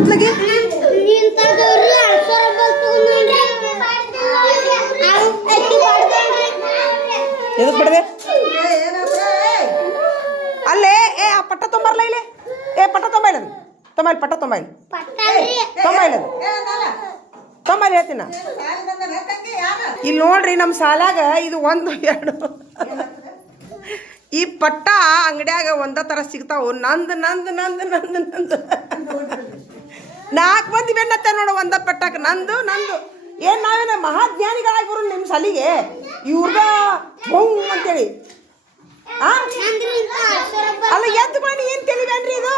ಕೊತ್ಲಗಿ ಎದಕ್ ಬಿಡದೆ ಅಲ್ಲೇ ಏ ಆ ಪಟ್ಟ ತೊಂಬರ್ಲ ಇಲ್ಲಿ ಏ ಪಟ್ಟ ತೊಂಬೈಲ ಪಟ್ಟ ತೊಂಬೈಲ್ ತೊಂಬೈಲ್ ಹೇಳ್ತೀನ ಇಲ್ಲಿ ನೋಡ್ರಿ ನಮ್ಮ ಸಾಲಾಗ ಇದು 1 2 ಈ ಪಟ್ಟ ಅಂಗಡ್ಯಾಗ ಒಂದ ಥರ ಸಿಗ್ತಾವು ನಂದು 4 ಮಂದಿ ಬೆನ್ನತ್ತ ನೋಡು ಒಂದ ಪಟ್ಟಕ್ಕೆ ನಂದು ಏನು ನಾವೇನ ಮಹಾಜ್ಞಾನಿಗಳಾಗಿ ಬರೋ ನಿಮ್ಮ ಸಾಲಿಗೆ ಇವ್ರದ ಹ್ಞೂ ಅಂತೇಳಿ ಅಲ್ಲ ಎದ್ದು ಬನ್ನಿ ಏನು ತಿಳಿಬೇನ್ರಿ ಇದು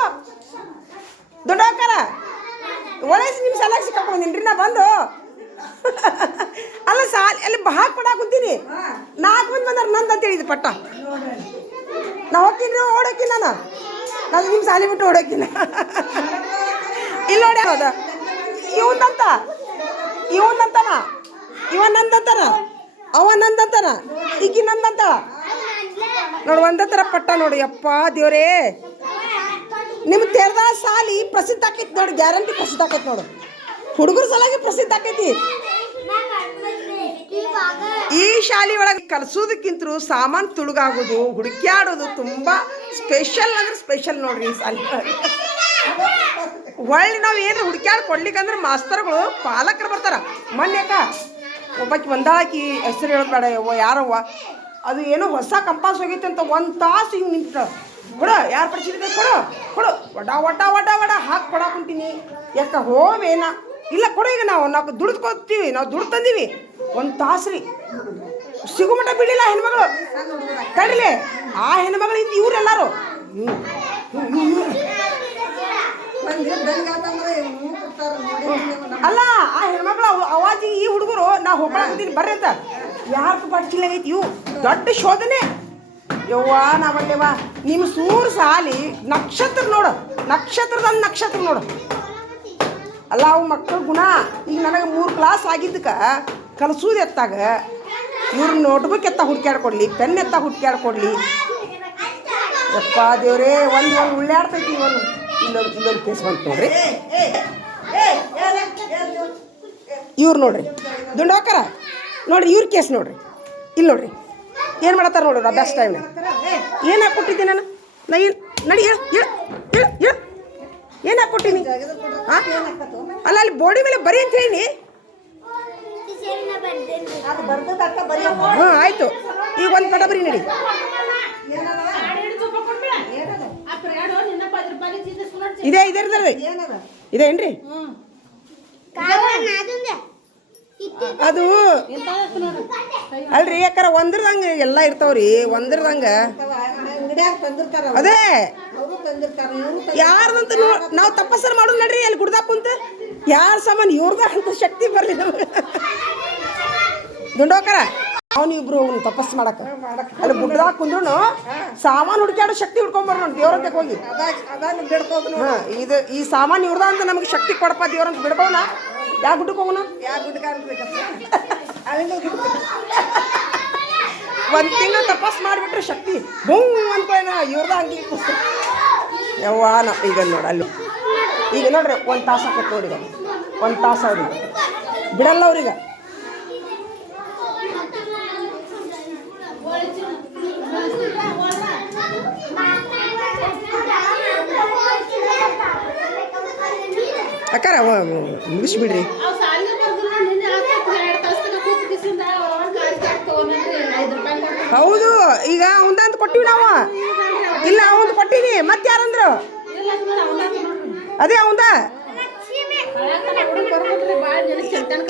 ದೊಡ್ಡಕ್ಕಾರ ಒಳಸಿ ನಿಮ್ಮ ಸಾಲಾಗ ಸಿಕ್ಕಾಕೊಂದಿನ್ರಿ ನಾ ಬಂದು ಅಲ್ಲ ಅಲ್ಲಿ ಹಾಕಿ ಕೊಡಾಕ ಕುಂತೀನಿ 4 ಮಂದಿ ಬಂದಾರ ನಂದು ಅಂತ ಹೇಳಿದ್ದು ಪಟ್ಟ ನಾ ಹೋಗ್ತೀನಿ ಓಡೋಕಿ ನಾನು ನಿಮ್ಮ ಸಾಲಿ ಬಿಟ್ಟು ಓಡೋಕಿನ ಇಲ್ಲಿ ನೋಡಿ ಹೌದ ಇವನಂತಾನ ಇವ ನಂದಂತಾನ ಅವ ನಂದಂತಾನ ಈಕಿ ನಂದಂತಾಳ ನೋಡಿ ಒಂದೇ ಥರ ಪಟ್ಟ ನೋಡಿ ಯಪ್ಪ ದೇವ್ರೇ ನಿಮ್ಗೆ ತೆರೆದ ಸಾಲಿ ಪ್ರಸಿದ್ಧ ಆಕೈತಿ ನೋಡಿ ಗ್ಯಾರಂಟಿ ಪ್ರಸಿದ್ಧ ಆಕೈತಿ ನೋಡು ಹುಡುಗರ ಸಲಾಗಿ ಪ್ರಸಿದ್ಧ ಆಕೈತಿ ಈ ಶಾಲೆ ಒಳಗೆ ಕಲಿಸೋದಕ್ಕಿಂತರೂ ಸಾಮಾನು ತುಳುಗಾಗೋದು ಹುಡುಕ್ಯಾಡೋದು ತುಂಬ ಸ್ಪೆಷಲ್ ಅಂದ್ರೆ ಸ್ಪೆಷಲ್ ನೋಡ್ರಿ ಈ ಶಾಲೆ ಒಳ್ಳೆ ನಾವು ಏನು ಹುಡುಕ್ಯಾಡ್ ಕೊಡ್ಲಿಕ್ಕಂದ್ರೆ ಮಾಸ್ತರ್ಗಳು ಪಾಲಕರು ಬರ್ತಾರ ಮೊನ್ನೆಕ ಒಬ್ಬಾಕಿ ಒಂದಾಕಿ ಹೆಸರು ಹೇಳೋದು ಬೇಡ ಯಾರವ್ವ ಅದು ಏನೋ ಹೊಸ ಕಂಪಾಸ್ ಹೋಗೈತೆ ಅಂತ 1 ತಾಸು ಹಿಂಗೆ ನಿಂತ ಕೊಡು ಯಾರು ಪಡಿಸಿದ್ರೆ ಕೊಡು ವಡ ಹಾಕಿ ಕೊಡಾಕುಂತೀನಿ ಯಾಕ ಹೋವೇನ ಇಲ್ಲ ಕೊಡು ಈಗ ನಾವು ದುಡ್ದುಕೊತೀವಿ ನಾವು ದುಡ್ಡು ತಂದೀವಿ 1 ತಾಸು ರೀ ಸಿಗುಮಟ ಬಿಡಲಿಲ್ಲ ಹೆಣ್ಮಗಳು ತಡಿಲೆ ಆ ಹೆಣ್ಮಗಳಿಂದ ಇವರೆಲ್ಲರೂ ಅಲ್ಲ ಆ ಹೆಣ್ಮಕ್ಳು ಅವಾಜಿಗೆ ಈ ಹುಡುಗರು ನಾವು ಹೋಗ್ಕೊಳಕತ್ತೀನಿ ಬರ್ರಿ ಅಂತ ಯಾರು ಪಡ್ಚಿಲ್ಲ ಐತಿ ಇವು ದೊಡ್ಡ ಶೋಧನೆ ಯವ್ವ ನಾವಲ್ಲೇವ ನಿಮ್ಮ ಸೂರು ಸಾಲಿ ನಕ್ಷತ್ರ ನೋಡು ನಕ್ಷತ್ರ ನೋಡು ಅಲ್ಲ ಅವು ಮಕ್ಕಳ ಗುಣ ಈಗ ನನಗೆ 3 ಕ್ಲಾಸ್ ಆಗಿದ್ದಕ್ಕೆ ಕಲಿಸೋದು ಎತ್ತಾಗ ಇವ್ರು ನೋಟ್ಬುಕ್ ಎತ್ತ ಹುಡ್ಕ್ಯಾಡ್ಕೊಡ್ಲಿ ಪೆನ್ ಎತ್ತ ಹುಡ್ಕ್ಯಾಡ್ಕೊಡ್ಲಿ ಯಪ್ಪ ದೇವ್ರೇ ಒಂದು ಉಳ್ಳಾಡ್ತೈತಿ ಇಲ್ಲೊಂದು ಕೇಸ್ ಬಂತು ನೋಡ್ರಿ ಇವ್ರು ನೋಡ್ರಿ ದುಂಡೋಕರ ನೋಡ್ರಿ ಇವ್ರ ಕೇಸ್ ನೋಡ್ರಿ ಇಲ್ಲಿ ನೋಡ್ರಿ ಏನು ಮಾಡತ್ತಾರ ನೋಡ್ರಿ ಅಭ್ಯಾಸ ಟೈಮ್ನ ಏನು ಹಾಕ್ಕೊಟ್ಟಿದ್ದೆ ನಾನು ಏನು ನಡಿ ಏನು ಹಾಕ್ಕೊಟ್ಟಿನಿ ಅಲ್ಲ ಅಲ್ಲಿ ಬೋಡಿ ಮೇಲೆ ಬರೀ ಅಂತ ಹೇಳಿ ಹಾಂ ಆಯಿತು ಈಗ ಒಂದು ಪಟ ಬರೀ ನಡಿ ಇದೇನ್ರಿ ಅದು ಅಲ್ರಿ ಯಾಕಾರ ಒಂದ್ರದಂಗ ಎಲ್ಲ ಇರ್ತಾವ್ರಿ ಒಂದ್ರದಂಗ ಅದೇ ಯಾರ್ದಂತ ನಾವು ತಪಸ್ಸರ್ ಮಾಡೋದು ನಡ್ರಿ ಅಲ್ಲಿ ಗುಡ್ದಾಕ ಕುಂತ ಯಾರ ಸಾಮಾನು ಇವ್ರದ ಅಂತ ಶಕ್ತಿ ಬರ್ಲಿ ನಮ್ಗೆ ದುಂಡೋಕರ ಅವನಿಬ್ರು ತಪಸ್ಸು ಮಾಡಕ ಅಲ್ಲಿ ಗುಡ್ಡದಾಗ ಕುಂದ್ರು ಸಾಮಾನು ಹುಡುಕ್ಯಾಡೋ ಶಕ್ತಿ ಹುಡ್ಕೊಂಬರ್ ನೋಡಿ ದೇವ್ರಂತ ಹೋಗಿ ಇದು ಈ ಸಾಮಾನು ಇವ್ರದ ಅಂತ ನಮ್ಗೆ ಶಕ್ತಿ ಕೊಡಪ್ಪ ದೇವ್ರಂತ ಬಿಡ್ಬೋಣ ಯಾವ ಗುಡ್ಡಕ್ಕೆ ಹೋಗೋಣ ಒಂದು ತಿಂಗಳು ತಪಸ್ ಮಾಡಿಬಿಟ್ರೆ ಶಕ್ತಿ ಬೂಮ್ ಅನ್ಕೊಳ್ಳೋಣ ಇವ್ರದ ಹಂಗೆ ಯವ್ವ ಈಗ ನೋಡಿ ಅಲ್ಲಿ ಈಗ ನೋಡ್ರಿ 1 ತಾಸು ಹಾಕತ್ತೆ ನೋಡಿ 1 ತಾಸು ಅವ್ರಿಗೆ ಬಿಡಲ್ಲ ಅವ್ರಿಗೆ ಅಕ್ಕಾರ ಮುಗಿಸ್ಬಿಡ್ರಿ ಹೌದು ಈಗ ಅವಂದಂತ ಕೊಟ್ಟಿವಿ ನಾವು ಇಲ್ಲ ಅವಂದು ಕೊಟ್ಟಿನಿ ಮತ್ತೆ ಯಾರಂದ್ರು ಅದೇ ಅವಂದ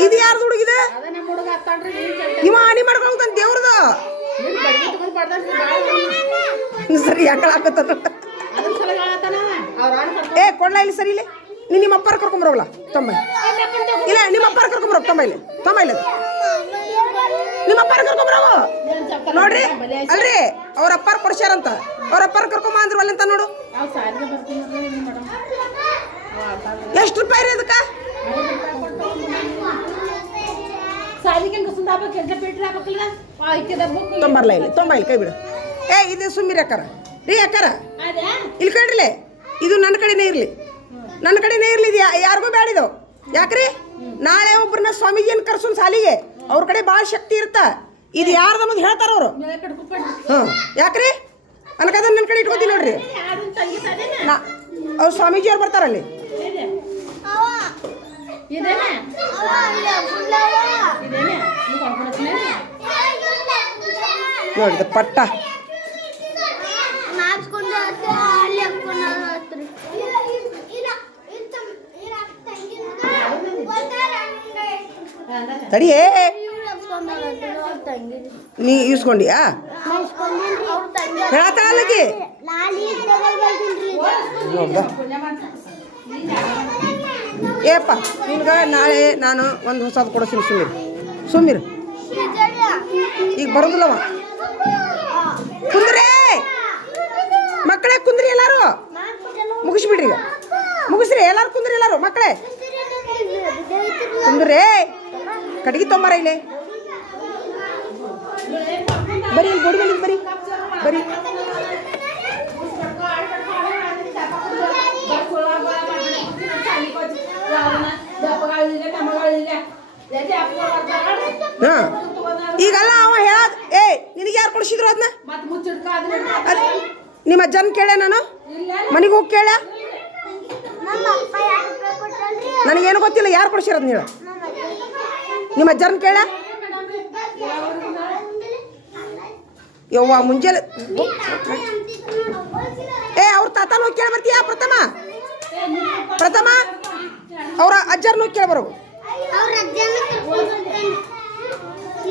ಇದು ಯಾರ್ದು ಹುಡುಗಿದೆ ಇವ ಆಣಿ ಮಾಡ್ಕೊಳ್ತಾನೆ ದೇವ್ರದು ಸರಿ ಯಾಕಳ ಹಾಕತ್ತ ಏ ಕೊಡ್ಲ ಇಲ್ಲಿ ಸರಿ ಇಲ್ಲಿ ನಿಮ್ಮ ಅಪ್ಪಾರ ಕರ್ಕೊಂಬರೋಲ್ಲ ತೊಂಬೈ ಇಲ್ಲ ನಿಮ್ಮ ಅಪ್ಪಾರ ಕರ್ಕೊಂಬರೋ ತೊಂಬೈಲಿ ನಿಮ್ಮ ಅಪ್ಪಾರ ಕರ್ಕೊಂಬರೋ ನೋಡ್ರಿ ಅಲ್ರಿ ಅವ್ರ ಅಪ್ಪಾರ ಕೊಡ್ಸ್ಯಾರಂತ ಅವ್ರ ಅಪ್ಪಾರ ಕರ್ಕೊಂಬ ಅಂದ್ರು ಅಲ್ಲಂತ ನೋಡು ಎಷ್ಟು ರೂಪಾಯಿ ರೀ ಅದಕ್ಕೆ ತೊಂಬರ್ಲ ಇಲ್ಲಿ ತೊಂಬೈಲಿ ಕೈ ಬಿಡು ಏ ಇದು ಸುಮ್ಮಿರಿ ಅಕ್ಕಾರ ರೀ ಅಕ್ಕಾರ ಇಲ್ಲಿ ಕಣ್ರಿಲೆ ಇದು ನನ್ನ ಕಡೆನೇ ಇರಲಿ ನನ್ನ ಕಡೆನೇ ಇರ್ಲಿ, ಯಾರಿಗೂ ಬೇಡಿದವು. ಯಾಕ್ರಿ ನಾಳೆ ಒಬ್ಬರನ್ನ ಸ್ವಾಮೀಜಿಯನ್ನು ಕರ್ಸೋನ್ ಸಾಲಿಗೆ, ಅವ್ರ ಕಡೆ ಭಾಳ ಶಕ್ತಿ ಇರುತ್ತ. ಇದು ಯಾರ್ದು ಅನ್ನೋದು ಹೇಳ್ತಾರ ಅವರು. ಯಾಕ್ರಿ ಅನ್ಕದ ನನ್ನ ಕಡೆ ಇಟ್ಕೋತೀನಿ ನೋಡ್ರಿ. ಅವ್ರು ಸ್ವಾಮೀಜಿ ಅವ್ರು ಬರ್ತಾರಲ್ಲಿ. ನೋಡಿದ ಪಟ್ಟ ತಡಿಯೇ, ನೀ ಇಸ್ಕೊಂಡಿಯಾ ಹೇಳತ್ತಾಳಲ್ಲಕಿ. ಏಪ್ಪ ನಿನ್ಗೆ ನಾಳೆ ನಾನು ಒಂದು ಹೊಸದು ಕೊಡಿಸ್ತೀನಿ. ಸುಮ್ಮಿರು ಈಗ ಬರೋದಿಲ್ಲವ. ಕುಂದ್ರೇ ಮಕ್ಕಳೇ, ಕುಂದ್ರಿ ಎಲ್ಲಾರು. ಮುಗಿಸ್ಬಿಡ್ರಿ ಈಗ, ಮುಗಿಸ್ರಿ ಎಲ್ಲಾರು. ಕುಂದ್ರಿ ಎಲ್ಲಾರು ಮಕ್ಕಳೇ, ಕುಂದ್ರೇ. ಕಟ್ಗಿ ತೊಂಬಾರ ಇಲ್ಲಿ ಬರೀ, ಇಲ್ಲಿ ಗೋಡಿ ಮೇಲೆ ಬರೀ ಬರೀ. ಹಾಂ ಈಗಲ್ಲ ಅವ ಹೇಳದ್. ನಿನಗೆ ಯಾರು ಕೊಡಿಸಿದ್ರು ಅದನ್ನ? ನಿಮ್ಮ ಅಜ್ಜನ ಕೇಳೆ, ನಾನು ಮನೆಗೆ ಹೋಗಿ ಕೇಳ. ನನಗೇನು ಗೊತ್ತಿಲ್ಲ ಯಾರು ಕೊಡಿಸಿರೋದು. ನೀವು ನಿಮ್ಮ ಅಜ್ಜನ ಕೇಳ. ಯವ್ವ ಮುಂಜಾನೆ ಅವ್ರ ತಾತನ ಹೋಗಿ ಕೇಳ ಬರ್ತೀಯಾ? ಪ್ರಥಮ ಅವ್ರ ಅಜ್ಜರ್ನ ಹೋಗಿ ಕೇಳ ಬರೋ.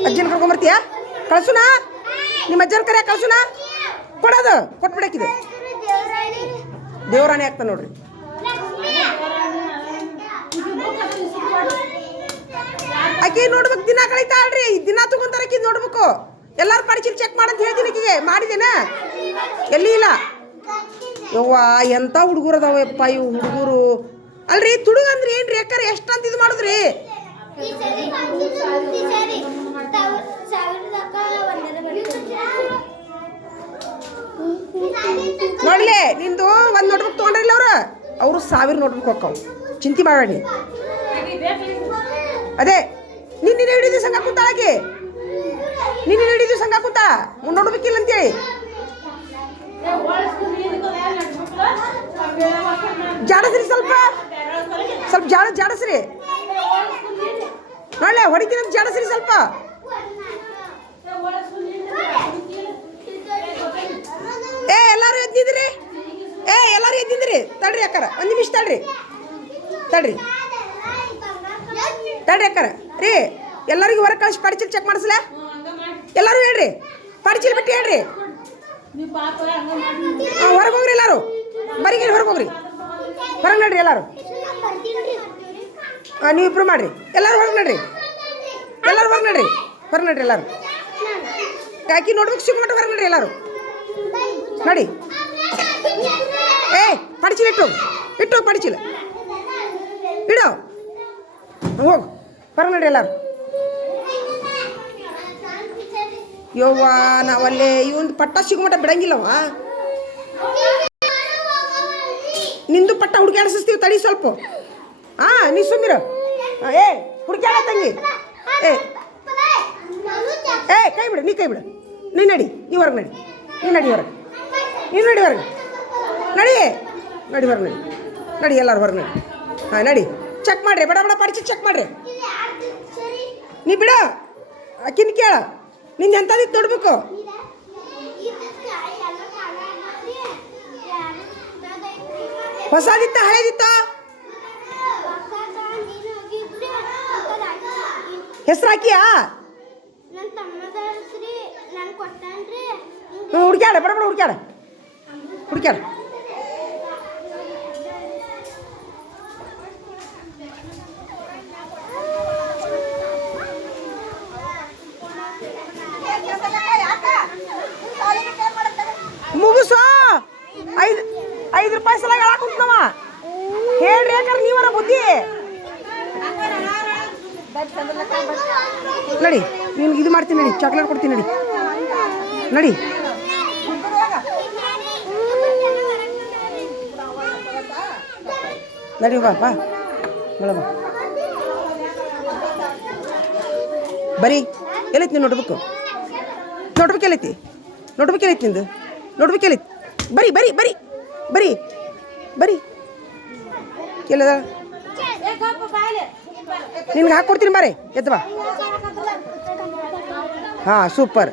ಅಜ್ಜನ ಕರ್ಕೊಂಬರ್ತೀಯಾ? ಕಳ್ಸುನ ನಿಮ್ಮ ಅಜ್ಜನ ಕರೆ, ಕಳ್ಸುನ. ಕೊಡೋದು ಕೊಟ್ಬಿಡಕ್ಕಿದು. ದೇವರಾಣಿ ಆಗ್ತಾನೆ ನೋಡ್ರಿ. ಆಕಿ ನೋಡ್ಬೇಕು, ದಿನ ಕಳೀತಾಳ್ರಿ. ದಿನ ತಗೊಂತಾರ ಆಕಿ ನೋಡ್ಬೇಕು. ಎಲ್ಲಾರು ಪಡಿಚಿಲ್ ಚೆಕ್ ಮಾಡಂತ ಹೇಳ್ತೀನಿ ಆಕಿಗೆ. ಮಾಡಿದೇನ? ಎಲ್ಲಿ ಇಲ್ಲ. ಯವ್ವ ಎಂಥ ಹುಡುಗರು ಅದಾವಪ್ಪ ಇವು ಹುಡುಗರು. ಅಲ್ರಿ ತುಡುಗ ಅಂದ್ರೆ ಏನ್ರಿ ಯಾಕಾರ ಎಷ್ಟಂತ ಇದು ಮಾಡುದ್ರಿ? ನೋಡ್ಲಿ ನಿಂದು ಒಂದು ನೋಟ್ಬುಕ್ ತೊಗೊಂಡ್ರಿಲ್ಲ ಅವರು 1000 ನೋಟ್ಬುಕ್ ಹೋಗ್ತಾವ. ಚಿಂತೆ ಮಾಡಬೇಡಿ. ಅದೇ ನಿನ್ನೆ ಹಿಡಿದು ಸಂಘ ಕೂತಾಳಾಕಿ. ನಿನ್ನೆ ಹಿಡಿದು ಸಂಘ ಕೂತ ನೋಡ್ಬೇಕಿಲ್ಲ ಅಂತೇಳಿ ಜಾಡಸ್ರಿ. ಸ್ವಲ್ಪ ಜಾಡಸ್ರಿ. ನೋಡ್ಲೆ ಹೊಡಿತೀನಿ ಜಾಡಸ್ರಿ ಸ್ವಲ್ಪ. ಎಲ್ಲಾರು ಎದ್ದಿದ್ರಿ? ಎಲ್ಲಾರು ಎದ್ದಿದ್ರಿ? ತಡ್ರಿ ಅಕ್ಕಾರ, ಒಂದು ನಿಮಿಷ ತಡ್ರಿ ಅಕ್ಕಾರ ರೀ. ಎಲ್ಲರಿಗೂ ಹೊರಗೆ ಕಳಿಸಿ ಪಡಿಚಿಲ್ ಚೆಕ್ ಮಾಡಿಸ್ಲ. ಎಲ್ಲರೂ ಹೇಳ್ರಿ, ಪಡಿಚಿಲ್ ಬಿಟ್ಟು ಹೇಳ್ರಿ. ಹೊರಗೆ ಹೋಗ್ರಿ ಎಲ್ಲಾರು. ಬರೀ ಹೊರಗೆ ಹೋಗ್ರಿ. ಹೊರಗೆ ನಡ್ರಿ ಎಲ್ಲಾರು. ನೀವು ಇಬ್ರು ಮಾಡ್ರಿ. ಎಲ್ಲರೂ ಹೊರಗೆ ನಡ್ರಿ. ಎಲ್ಲಾರು ಯಾಕಿ ನೋಡ್ಬೇಕು ಸಿಗ್ಮಟ್ಟು ಹೊರಗೆ ನಡ್ರಿ ಎಲ್ಲಾರು. ನೋಡಿ ಪಡಿಚಿಲ್ ಇಟ್ಟು ಪಡಿಚಿಲ್ಲ ಇಡೋ. ಹೋಗು ಹೊರಗೆ ನಡ್ರಿ ಎಲ್ಲಾರು. ಯವ್ವ ನಾವಲ್ಲೇ ಇವೊಂದು ಪಟ್ಟ ಸಿಗುಮಟ ಬಿಡಂಗಿಲ್ಲವ. ನಿಂದು ಪಟ್ಟ ಹುಡುಕಾಡಿಸ್ತೀವಿ ತಡಿ ಸ್ವಲ್ಪ. ನೀ ಸುಮ್ಮಿರ. ಹುಡುಕ್ಯಾಡ ತಂಗಿ. ಕೈ ಬಿಡು, ನೀ ನಡಿ. ನೀ ಹೊರಗೆ ನಡಿ. ಹೊರಗೆ ನಡಿ ಎಲ್ಲರೂ ಹೊರಗೆ ನಡಿ. ನಡಿ ಚೆಕ್ ಮಾಡ್ರಿ. ಬಡ ಪಡಿಸಿ ಚೆಕ್ ಮಾಡ್ರಿ. ನೀ ಬಿಡ ಆಕಿನ ಕೇಳ. ನಿಂದು ಎಂಥದಿತ್ತು ನೋಡ್ಬೇಕು. ಹೊಸದಿತ್ತ ಹಳೇದಿತ್ತ? ಹೆಸ್ರು ಹಾಕಿಯಾ? ಹುಡುಕ್ಯಾಡ ಬಡ ಹುಡುಕ್ಯಾಡ. ಮುಗಿಸೋ. 5 ರೂಪಾಯಿ ಸಲ ಹೇಳಾಕುಂತವ. ಹೇಳ್ರಿ ಯಾಕಂದ್ರೆ ನೀವರ ಬುದ್ಧಿ. ನಡಿ ನಿನ್ಗೆ ಇದು ಮಾಡ್ತೀನಿ. ನಡಿ ಚಾಕ್ಲೇಟ್ ಕೊಡ್ತೀನಿ. ನಡಿ. ನಡಿ ಬಾ ಬಾ ಬಾ ಬರೀ ಎಲ್ಲೈತಿ ನೀನು ನೋಡ್ಬೇಕು ಎಲ್ಲೈತಿ ನಿಂದು ಎಲ್ಲೈತಿ ಬರೀ ಬರೀ ಬರೀ ಬರೀ ಬರೀ ಎಲ್ಲದ ನಿನ್ಗೆ ಹಾಕ್ಕೊಡ್ತೀನಿ ಬಾರೆ ಎದ್ದು ಬಾ ಹಾಂ ಸೂಪರ್